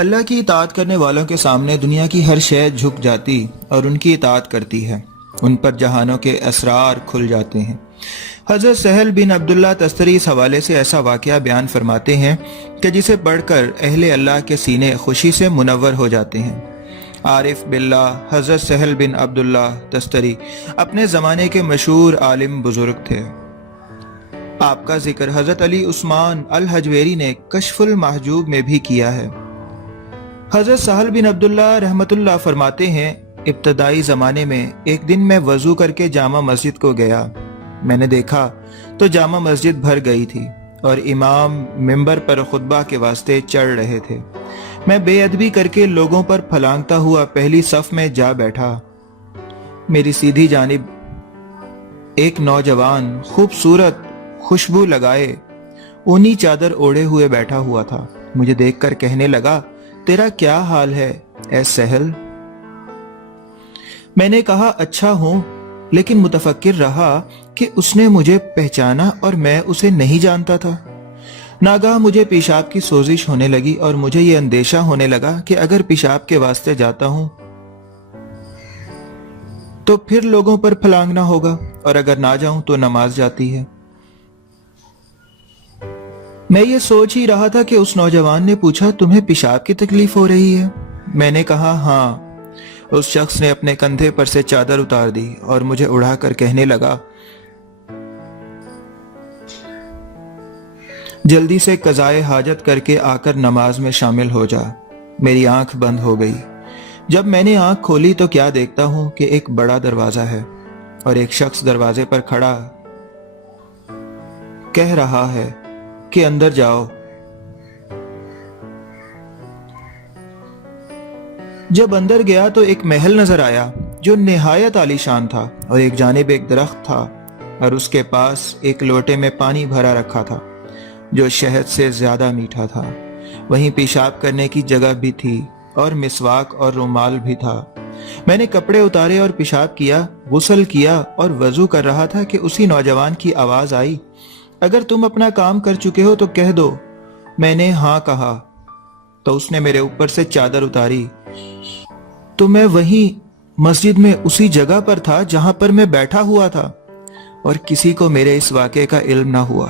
अल्लाह की इताअत करने वालों के सामने दुनिया की हर शय झुक जाती और उनकी इताअत करती है। उन पर जहानों के असरार खुल जाते हैं। हज़रत सहल बिन अब्दुल्ला तस्तरी इस हवाले से ऐसा वाक़या बयान फरमाते हैं कि जिसे पढ़कर अहले अल्लाह के सीने खुशी से मुनव्वर हो जाते हैं। आरिफ बिल्लाह हज़रत सहल बिन अब्दुल्ला तस्तरी अपने ज़माने के मशहूर आलिम बुजुर्ग थे। आपका जिक्र हज़रत अली उस्मान अल हजवेरी ने कश्फुल महजूब में भी किया है। हज़रत सहल बिन अब्दुल्ला रहमतुल्लाह फरमाते हैं, इब्तदाई ज़माने में एक दिन मैं वज़ू करके जामा मस्जिद को गया। मैंने देखा तो जामा मस्जिद भर गई थी और इमाम मिंबर पर खुतबा के वास्ते चढ़ रहे थे। मैं बेअदबी करके लोगों पर फलांगता हुआ पहली सफ में जा बैठा। मेरी सीधी जानिब एक नौजवान खूबसूरत खुशबू लगाए ऊनी चादर ओढ़े हुए बैठा हुआ था। मुझे देखकर कहने लगा, तेरा क्या हाल है ऐ सहल? मैंने कहा, अच्छा हूं, लेकिन मुतफक्किर रहा कि उसने मुझे पहचाना और मैं उसे नहीं जानता था। नागाह मुझे पेशाब की सोजिश होने लगी और मुझे यह अंदेशा होने लगा कि अगर पेशाब के वास्ते जाता हूं तो फिर लोगों पर फलांगना होगा और अगर ना जाऊं तो नमाज जाती है। मैं ये सोच ही रहा था कि उस नौजवान ने पूछा, तुम्हें पेशाब की तकलीफ हो रही है? मैंने कहा, हाँ। उस शख्स ने अपने कंधे पर से चादर उतार दी और मुझे उड़ाकर कहने लगा, जल्दी से कज़ाए हाजत करके आकर नमाज में शामिल हो जा। मेरी आंख बंद हो गई। जब मैंने आंख खोली तो क्या देखता हूं कि एक बड़ा दरवाजा है और एक शख्स दरवाजे पर खड़ा कह रहा है कि अंदर जाओ। जब अंदर गया तो एक महल नजर आया जो निहायत आलीशान था और एक जानिब एक दरख्त था और उसके पास एक लोटे में पानी भरा रखा था जो शहद से ज्यादा मीठा था। वहीं पेशाब करने की जगह भी थी और मिसवाक और रुमाल भी था। मैंने कपड़े उतारे और पेशाब किया, गुस्ल किया और वजू कर रहा था कि उसी नौजवान की आवाज आई, अगर तुम अपना काम कर चुके हो तो कह दो। मैंने हाँ कहा तो उसने मेरे ऊपर से चादर उतारी तो मैं वहीं मस्जिद में उसी जगह पर था जहां पर मैं बैठा हुआ था और किसी को मेरे इस वाक़े का इल्म ना हुआ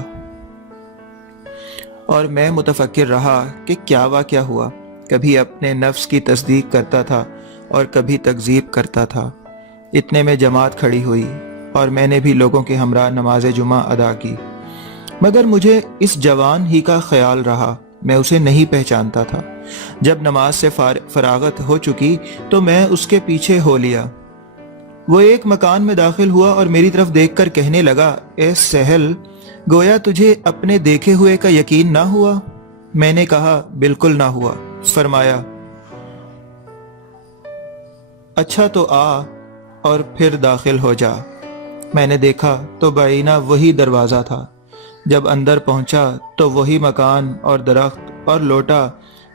और मैं मुतफक्किर रहा कि क्या वाक़या हुआ। कभी अपने नफ्स की तस्दीक करता था और कभी तकजीब करता था। इतने में जमात खड़ी हुई और मैंने भी लोगों के हमरा नमाज जुमा अदा की, मगर मुझे इस जवान ही का ख्याल रहा। मैं उसे नहीं पहचानता था। जब नमाज से फरागत हो चुकी तो मैं उसके पीछे हो लिया। वो एक मकान में दाखिल हुआ और मेरी तरफ देखकर कहने लगा, ए सहल, गोया तुझे अपने देखे हुए का यकीन ना हुआ? मैंने कहा, बिल्कुल ना हुआ। फरमाया, अच्छा तो आ और फिर दाखिल हो जा। मैंने देखा तो बाइना वही दरवाजा था। जब अंदर पहुंचा तो वही मकान और दरख्त और लोटा,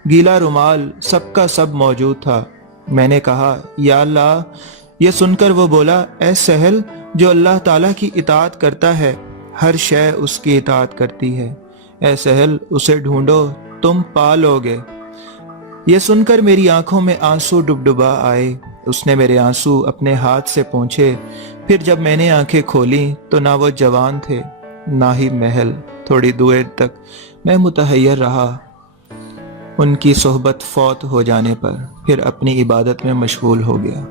गीला रुमाल, सबका सब मौजूद था। मैंने कहा, या अल्लाह। ये सुनकर वो बोला, ऐ सहल, जो अल्लाह ताला की इताअत करता है हर शय उसकी इताअत करती है। ऐ सहल, उसे ढूंढो, तुम पा लोगे। ये सुनकर मेरी आंखों में आंसू डुबडुबा आए। उसने मेरे आंसू अपने हाथ से पोंछे। फिर जब मैंने आंखें खोली तो ना वो जवान थे ना ही महल। थोड़ी देर तक मैं मुतहय्यर रहा। उनकी सोहबत फौत हो जाने पर फिर अपनी इबादत में मशगूल हो गया।